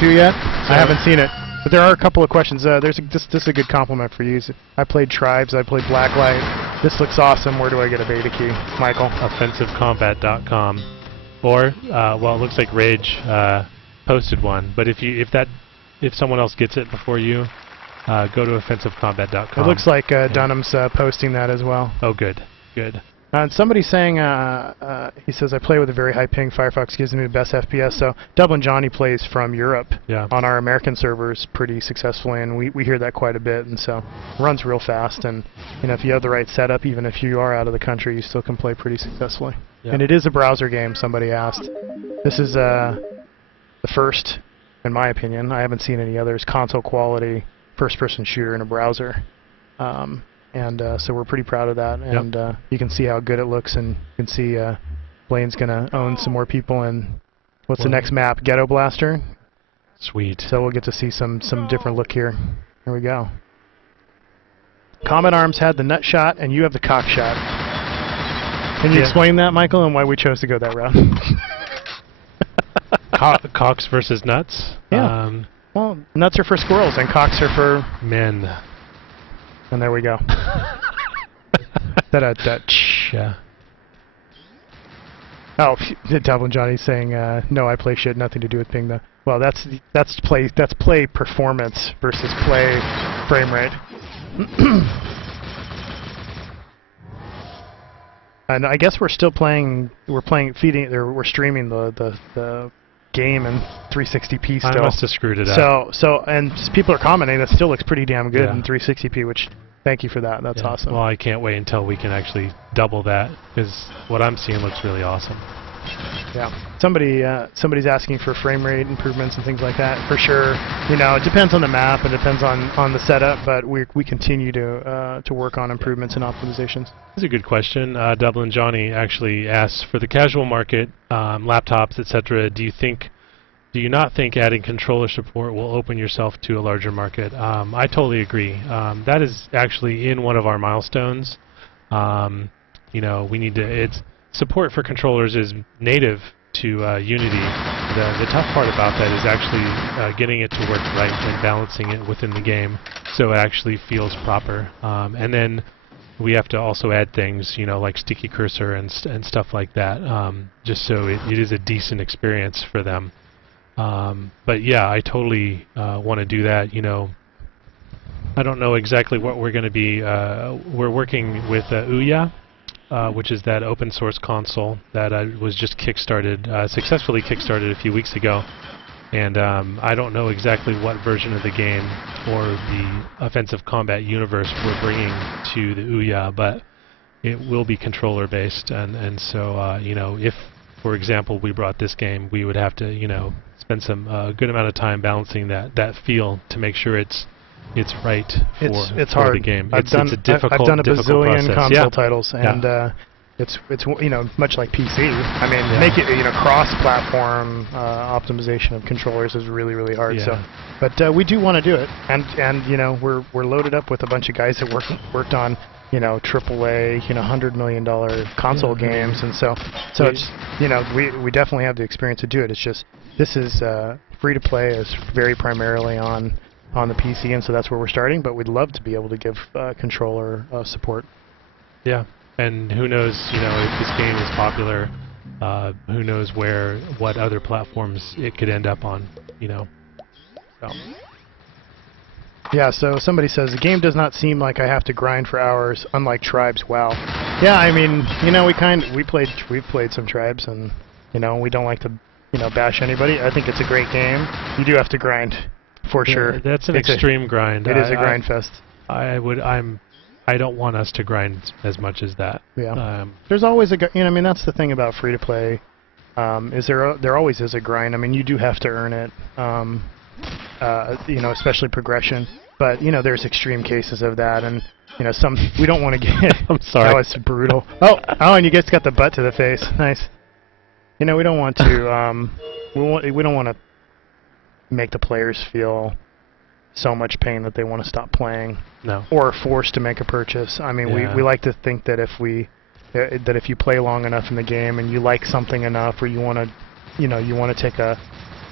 do yet? I haven't seen it. But there are a couple of questions. This is a good compliment for you. I played Tribes. I played Blacklight. This looks awesome. Where do I get a beta key, Michael? OffensiveCombat.com, or well, it looks like Rage posted one. But if someone else gets it before you, go to OffensiveCombat.com. It looks like Dunham's posting that as well. Oh, good, good. And somebody's saying, he says, I play with a very high ping. Firefox gives me the best FPS. So Dublin Johnny plays from Europe on our American servers pretty successfully, and we hear that quite a bit. And so it runs real fast. And if you have the right setup, even if you are out of the country, you still can play pretty successfully. Yeah. And it is a browser game, somebody asked. This is the first, in my opinion, I haven't seen any others, console quality first-person shooter in a browser. So we're pretty proud of that, and you can see how good it looks, and you can see Blaine's going to own some more people, and what's the next map? Ghetto Blaster? Sweet. So we'll get to see some different look here. Here we go. Comet Arms had the nut shot, and you have the cock shot. Can you explain that, Michael, and why we chose to go that route? Cocks versus nuts? Yeah. Well, nuts are for squirrels, and cocks are for... men. And there we go. Yeah. Oh, Dublin Johnny's saying, no, I play shit, nothing to do with ping though. Well, that's play performance versus play frame rate. And I guess we're still playing. We're streaming the game in 360p still. I must have screwed it up. And people are commenting that still looks pretty damn good in 360p, which thank you for that. That's awesome. Well, I can't wait until we can actually double that, because what I'm seeing looks really awesome. Yeah. Somebody's asking for frame rate improvements and things like that. For sure. It depends on the map, it depends on the setup, but we continue to work on improvements and optimizations. That's a good question. Dublin Johnny actually asks, for the casual market, laptops, etc., do you not think adding controller support will open yourself to a larger market? I totally agree. That is actually in one of our milestones. We need to. Support for controllers is native to Unity. The tough part about that is actually getting it to work right and balancing it within the game so it actually feels proper. And then we have to also add things, like sticky cursor and stuff like that, just so it is a decent experience for them. But yeah, I totally want to do that. I don't know exactly what we're going to be. We're working with Ouya, which is that open source console that was just successfully kickstarted a few weeks ago. And I don't know exactly what version of the game or the offensive combat universe we're bringing to the Ouya, but it will be controller based. And so, if, for example, we brought this game, we would have to, spend some good amount of time balancing that feel to make sure it's right it's for hard. the game. I've done a bazillion console titles, and it's much like PC. I mean, make it cross-platform optimization of controllers is really, really hard. Yeah. So, but we do want to do it, and we're loaded up with a bunch of guys that worked on AAA $100 million console games, and so it's we definitely have the experience to do it. It's just this is free to play is very primarily on the PC, and so that's where we're starting, but we'd love to be able to give controller support. Yeah, and who knows, if this game is popular, who knows what other platforms it could end up on, So. Yeah, so somebody says, the game does not seem like I have to grind for hours, unlike Tribes. Wow. Yeah, I mean, we've played some Tribes, and, we don't like to, bash anybody. I think it's a great game. You do have to grind. For sure. That's an extreme grind. It is a grind fest. I don't want us to grind as much as that. Yeah. There's always that's the thing about free to play. Is there always is a grind. I mean, you do have to earn it. Especially progression. But there's extreme cases of that, and we don't want to get. I'm sorry. That was brutal. Oh, and you just got the butt to the face. Nice. We don't want to. We don't want to make the players feel so much pain that they want to stop playing. No. Or forced to make a purchase. I mean, we like to think that if you play long enough in the game and you like something enough, or you want to take a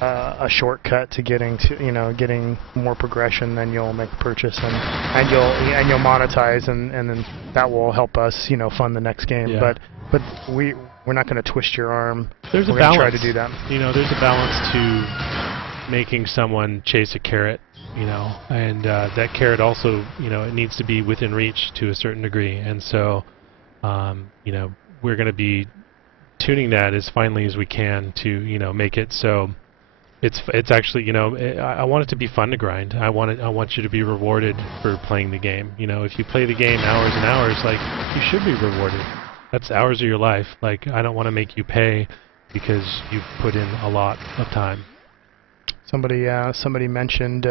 a shortcut to getting more progression, then you'll make a purchase and you'll monetize, and then that will help us fund the next game. Yeah. But we're not going to twist your arm. There's we're a balance. Try to do that. There's a balance to making someone chase a carrot. And that carrot also, it needs to be within reach to a certain degree, and so, we're going to be tuning that as finely as we can to, make it so it's actually, I want it to be fun to grind. I want you to be rewarded for playing the game. If you play the game hours and hours, like, you should be rewarded. That's hours of your life. Like, I don't want to make you pay because you've put in a lot of time. Somebody mentioned,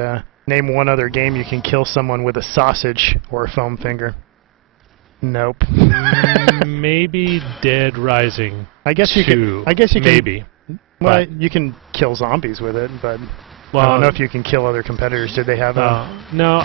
name one other game you can kill someone with a sausage or a foam finger. Nope. Maybe Dead Rising. I guess you can. Maybe. Well, you can kill zombies with it, but I don't know if you can kill other competitors. Did they have no?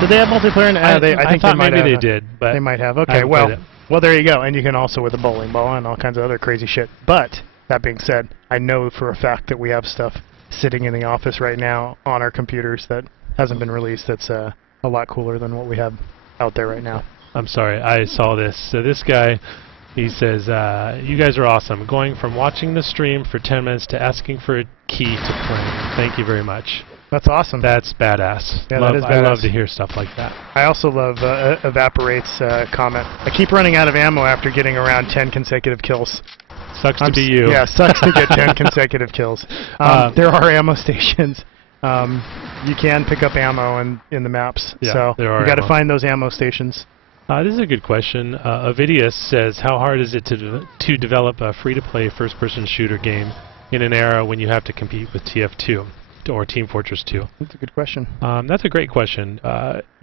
Did they have multiplayer? I thought maybe they did, but they might have. Okay, well, there you go. And you can also with a bowling ball and all kinds of other crazy shit. But that being said, I know for a fact that we have stuff sitting in the office right now on our computers that hasn't been released. That's a lot cooler than what we have out there right now. I'm sorry, I saw this. So this guy, he says, you guys are awesome. Going from watching the stream for 10 minutes to asking for a key to playing. Thank you very much. That's awesome. That's badass. Yeah, that is badass. I love to hear stuff like that. I also love Evaporate's comment. I keep running out of ammo after getting around 10 consecutive kills. Sucks to be you. Yeah, sucks to get 10 consecutive kills. There are ammo stations. You can pick up ammo in the maps. Yeah, so you got to find those ammo stations. This is a good question. Avidius says, how hard is it to develop a free-to-play first-person shooter game in an era when you have to compete with TF2 or Team Fortress 2? That's a good question. That's a great question.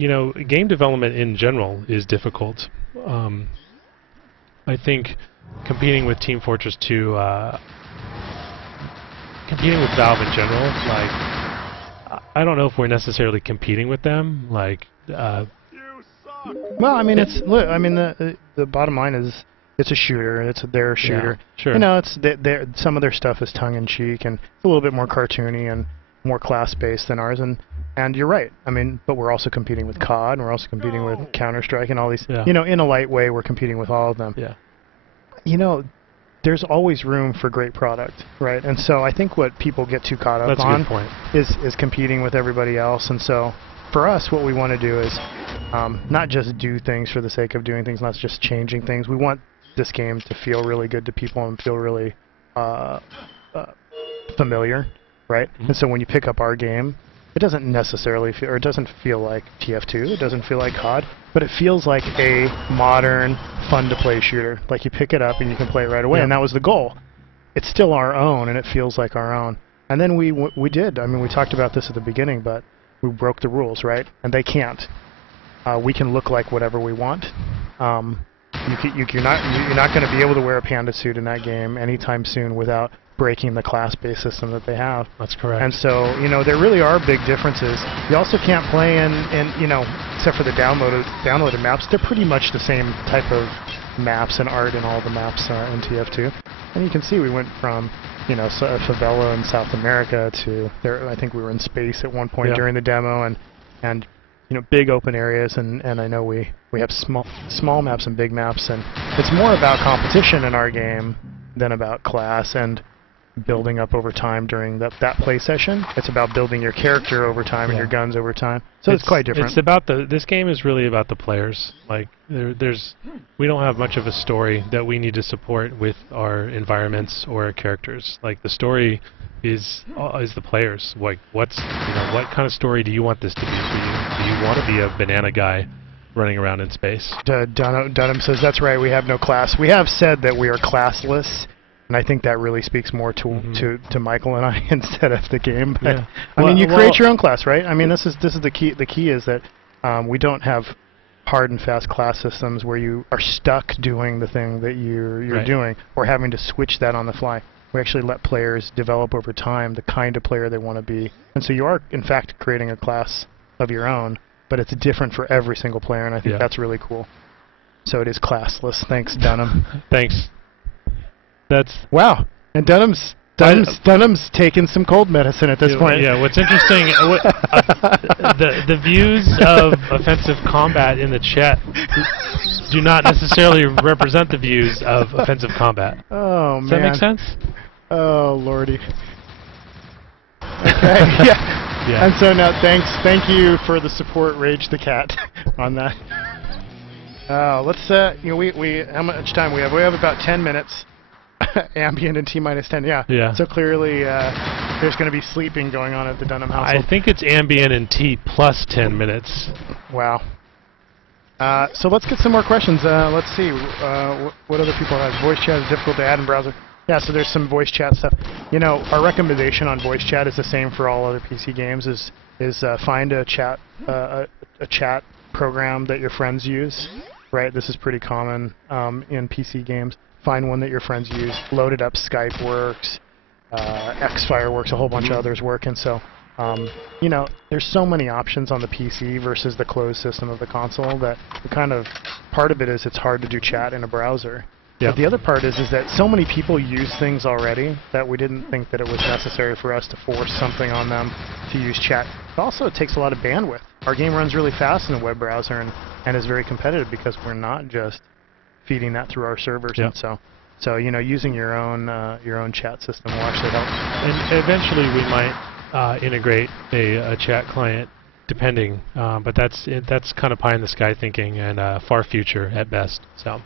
Game development in general is difficult. I think competing with Team Fortress 2, competing with Valve in general, like, I don't know if we're necessarily competing with them. Like, well, I mean, the bottom line is it's a shooter. It's their shooter. Yeah, sure. It's some of their stuff is tongue in cheek and a little bit more cartoony and more class based than ours. And you're right. I mean, but we're also competing with COD and we're also competing with Counter-Strike and all these. Yeah. In a light way, we're competing with all of them. Yeah. There's always room for great product, right? And so I think what people get too caught up on is competing with everybody else. And so for us, what we want to do is not just do things for the sake of doing things, not just changing things. We want this game to feel really good to people and feel really familiar, right? Mm-hmm. And so when you pick up our game, it doesn't necessarily feel, or it doesn't feel like TF2, it doesn't feel like COD, but it feels like a modern, fun-to-play shooter. Like you pick it up and you can play it right away, and that was the goal. It's still our own, and it feels like our own. And then we did. I mean, we talked about this at the beginning, but we broke the rules, right? And they can't. We can look like whatever we want. You're not going to be able to wear a panda suit in that game anytime soon without breaking the class-based system that they have. That's correct. And so, there really are big differences. You also can't play in except for the downloaded maps, they're pretty much the same type of maps and art in all the maps in TF2. And you can see we went from, a favela in South America to there. I think we were in space at one point during the demo, and big open areas, and I know we have small maps and big maps, and it's more about competition in our game than about class and building up over time during that play session. It's about building your character over time and your guns over time. So it's quite different. It's about this game is really about the players. Like we don't have much of a story that we need to support with our environments or our characters. Like the story is the players. Like what kind of story do you want this to be for you? Do you want to be a banana guy running around in space? Dunham says that's right. We have no class. We have said that we are classless. And I think that really speaks more to Michael and I instead of the game. But I mean, you create your own class, right? I mean, this is the key. The key is that we don't have hard and fast class systems where you are stuck doing the thing that you're doing or having to switch that on the fly. We actually let players develop over time the kind of player they want to be. And so you are, in fact, creating a class of your own, but it's different for every single player, and I think that's really cool. So it is classless. Thanks, Dunham. Thanks. Wow. And Dunham's Dunham's taking some cold medicine at this point. Yeah, what's interesting, the views of offensive combat in the chat do not necessarily represent the views of offensive combat. Oh, Does man. that make sense? Oh, lordy. Okay, yeah. And so now, thank you for the support, Rage the Cat, on that. Let's we how much time we have? We have about 10 minutes. Ambient and T-minus 10. Yeah. So clearly, there's going to be sleeping going on at the Dunham household. I think it's ambient and T plus 10 minutes. Wow. So let's get some more questions. Let's see what other people have. Voice chat is difficult to add in browser. Yeah, so there's some voice chat stuff. Our recommendation on voice chat is the same for all other PC games. Is find a chat program that your friends use. Right. This is pretty common in PC games. Find one that your friends use. Load it up. Skype works. Xfire works. A whole bunch of others work. And so, there's so many options on the PC versus the closed system of the console that part of it is it's hard to do chat in a browser. But the other part is that so many people use things already that we didn't think that it was necessary for us to force something on them to use chat. Also, it takes a lot of bandwidth. Our game runs really fast in a web browser and is very competitive because we're not just feeding that through our servers. And so using your own chat system will actually help. And eventually we might integrate a chat client, depending. But that's kind of pie in the sky thinking and far future at best. So.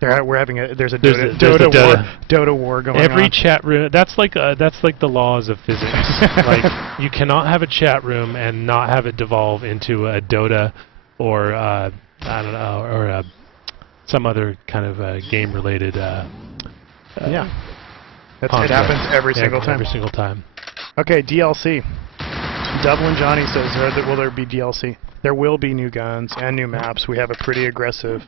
There's a Dota war going on. Every chat room. That's like the laws of physics. Like you cannot have a chat room and not have it devolve into a Dota or I don't know, or some other kind of game-related. It happens every single time. Every single time. Okay, DLC. Dublin Johnny says, will there be DLC? There will be new guns and new maps. We have a pretty aggressive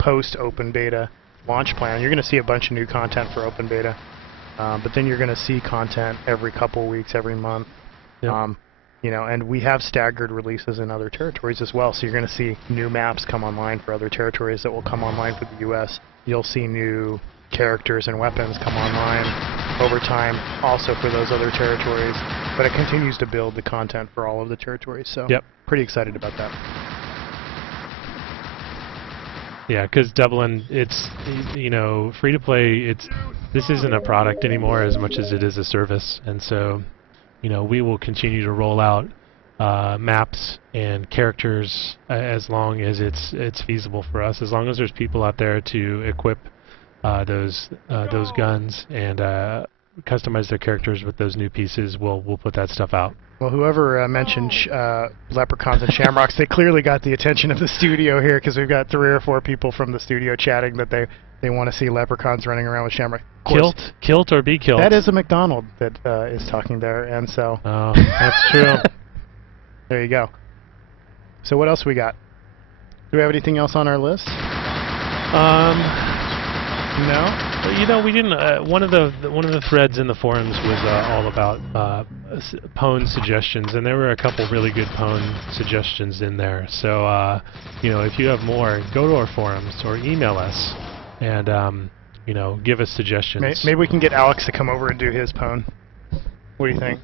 post-open beta launch plan. You're going to see a bunch of new content for open beta, but then you're going to see content every couple weeks, every month. Yep. And we have staggered releases in other territories as well, so you're going to see new maps come online for other territories that will come online for the U.S. You'll see new characters and weapons come online over time also for those other territories, but it continues to build the content for all of the territories, so pretty excited about that. Yeah, because Dublin, it's, free-to-play, this isn't a product anymore as much as it is a service, and so, we will continue to roll out maps and characters as long as it's feasible for us, as long as there's people out there to equip those guns and customize their characters with those new pieces, we'll put that stuff out. Well, whoever mentioned leprechauns and shamrocks, they clearly got the attention of the studio here because we've got 3 or 4 people from the studio chatting that they want to see leprechauns running around with shamrocks. Kilt or be killed. That is a McDonald that is talking there, and so. Oh, that's true. There you go. So what else we got? Do we have anything else on our list? No. We didn't. One of the threads in the forums was all about pwn suggestions, and there were a couple really good pwn suggestions in there. So if you have more, go to our forums or email us, and give us suggestions. Maybe we can get Alex to come over and do his pwn. What do you think?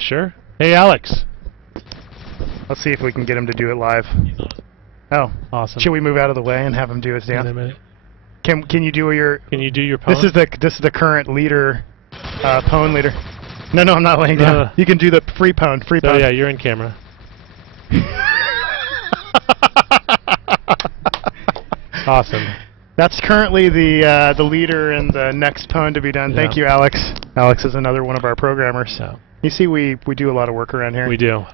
Sure. Hey, Alex. Let's see if we can get him to do it live. Oh, awesome. Should we move out of the way and have him do his dance? In a minute. Can you do your? Can you do your pwn? This is the current leader, pwn leader. No, I'm not laying down. You can do the free pwn. Free pwn. Yeah, you're in camera. Awesome. That's currently the leader and the next pwn to be done. Thank you, Alex. Alex is another one of our programmers. So. You see, we do a lot of work around here. We do.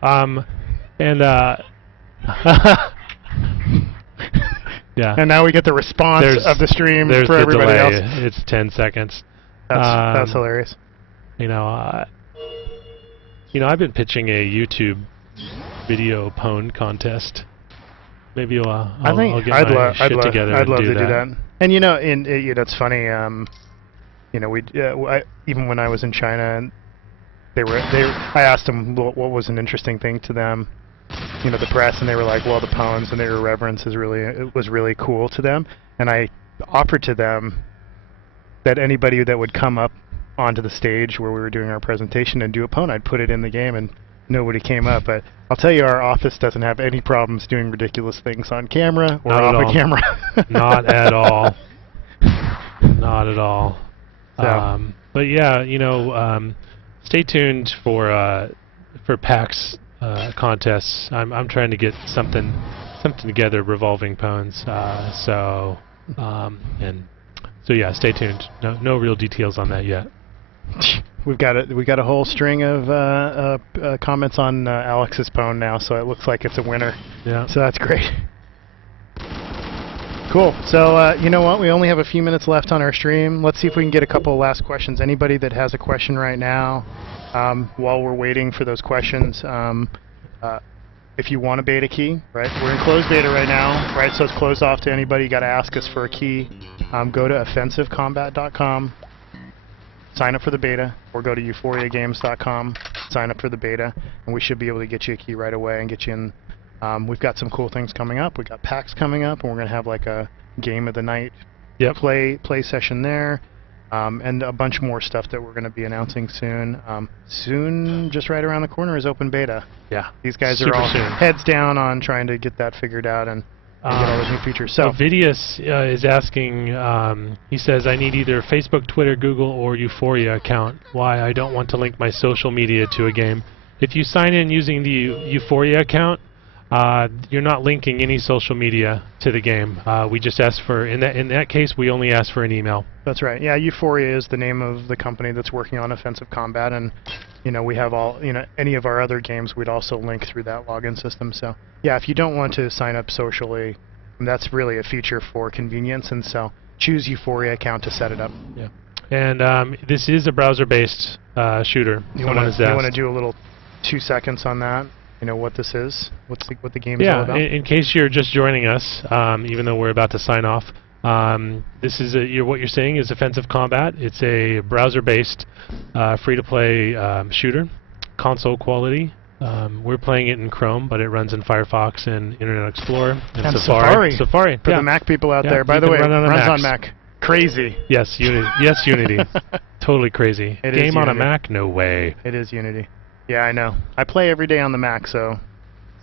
Yeah. And now we get the response of the stream for everybody else. It's 10 seconds. That's hilarious. I've been pitching a YouTube video pwn contest. Maybe I'll get my shit together. I'd love to do that. And it's funny. Even when I was in China, and I asked them what was an interesting thing to them. The press, and they were like, well, the pwns and their irreverence was really cool to them. And I offered to them that anybody that would come up onto the stage where we were doing our presentation and do a pwn, I'd put it in the game and nobody came up. But I'll tell you, our office doesn't have any problems doing ridiculous things on camera or off of camera. Not at all. Not at all. So. But yeah, you know, stay tuned for PAX contests. I'm trying to get something together revolving pwns. So yeah, stay tuned. No real details on that yet. We got a whole string of comments on Alex's pwn now, so it looks like it's a winner. Yeah. So that's great. Cool. So you know what? We only have a few minutes left on our stream. Let's see if we can get a couple of last questions. Anybody that has a question right now, while we're waiting for those questions, if you want a beta key, right? We're in closed beta right now, right? So it's closed off to anybody. You got to ask us for a key. Go to offensivecombat.com. Sign up for the beta, or go to euphoriagames.com, sign up for the beta, and we should be able to get you a key right away and get you in. We've got some cool things coming up. We've got PAX coming up, and we're going to have like a game of the night play session there, and a bunch more stuff that we're going to be announcing soon. Soon, just right around the corner, is open beta. Yeah. These guys Super are all soon. heads down on trying to get that figured out and get all those new features. So Vidius is asking, he says, I need either Facebook, Twitter, Google, or Euphoria account. Why? I don't want to link my social media to a game. If you sign in using the Euphoria account, you're not linking any social media to the game. We just ask for, in that case, we only ask for an email. That's right. Yeah, Euphoria is the name of the company that's working on Offensive Combat, and you know we have all, you know, any of our other games we'd also link through that login system. So yeah, if you don't want to sign up socially, that's really a feature for convenience, and so choose Euphoria account to set it up. Yeah. And this is a browser-based shooter. You want to do a little 2 seconds on that? You know what this is? What the game is all about? In case you're just joining us, even though we're about to sign off, this is what you're seeing is Offensive Combat. It's a browser-based, free-to-play shooter, console quality. We're playing it in Chrome, but it runs in Firefox and Internet Explorer and Safari. Safari for the Mac people out there. By the way, it runs on Mac. Crazy. Yes, Unity. Yes, Unity. Totally crazy. Game on a Mac? No way. It is Unity. Yeah, I know. I play every day on the Mac, so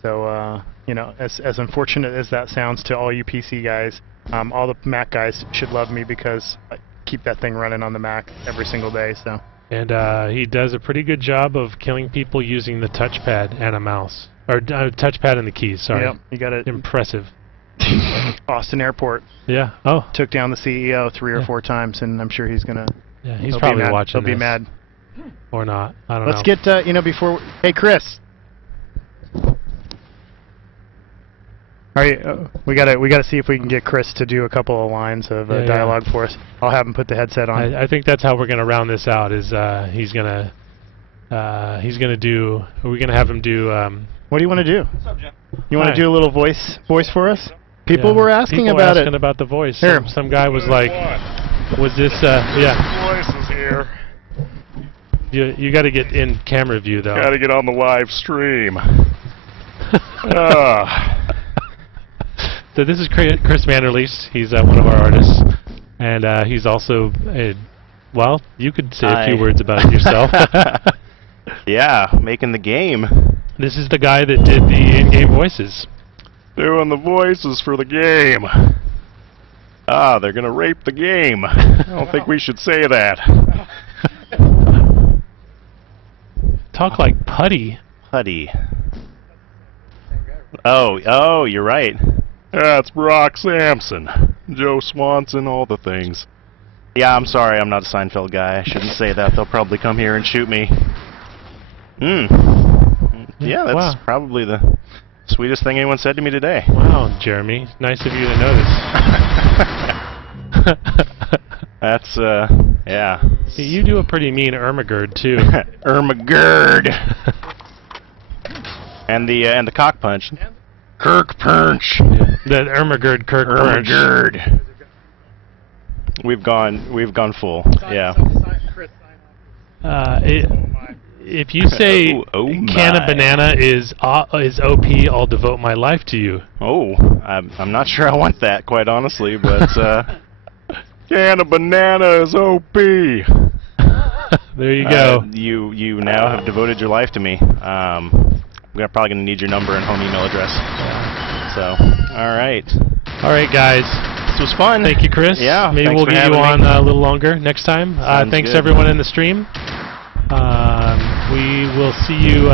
you know, as unfortunate as that sounds to all you PC guys, all the Mac guys should love me because I keep that thing running on the Mac every single day. So. And he does a pretty good job of killing people using the touchpad and a mouse, or touchpad and the keys. Sorry. Yep, you got it. Impressive. Austin Airport. Yeah. Oh. Took down the CEO 3 or 4 times, and I'm sure he's gonna. Yeah, he's probably watching. He'll be mad. Or not. I don't know. Let's get, you know, before... Hey, Chris! Alright, we gotta see if we can get Chris to do a couple of lines of dialogue for us. I'll have him put the headset on. I think that's how we're gonna round this out, is he's gonna do... We're gonna have him do... What do you want to do? What's up, Jim? You want to do a little voice for us? People were asking about it. About the voice. Here. Some guy was like... Was this, yeah. Voice is here. You got to get in camera view though. Got to get on the live stream. So this is Chris Vanderleest. He's one of our artists, and he's also well, you could say a few words about it yourself. Yeah, making the game. This is the guy that did the in-game voices. Doing the voices for the game. Ah, they're gonna rape the game. I don't think we should say that. Talk like Putty. Putty. Oh, you're right. That's Brock Sampson, Joe Swanson, all the things. Yeah, I'm sorry, I'm not a Seinfeld guy. I shouldn't say that. They'll probably come here and shoot me. Yeah, that's probably the sweetest thing anyone said to me today. Wow, Jeremy. Nice of you to notice. That's, yeah. You do a pretty mean Ermagerd, too. Ermagerd! And the cock punch. Kirk punch! The Ermagerd Kirk punch. Ermagerd! We've gone full, yeah. If you say can of banana is OP, I'll devote my life to you. Oh, I'm not sure I want that, quite honestly, but Can of banana is OP. There you go. You now have devoted your life to me. We're probably going to need your number and home email address. So, all right. All right, guys. This was fun. Thank you, Chris. Yeah, Maybe thanks we'll for get you having on me. a little longer next time. Thanks good. everyone in the stream. We will see you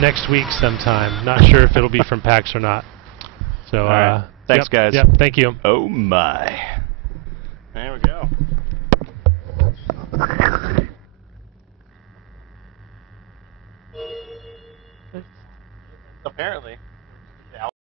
next week sometime. Not sure if it'll be from PAX or not. So, All right. Thanks, yep, guys. Yep. Thank you. Oh my. There we go. Apparently.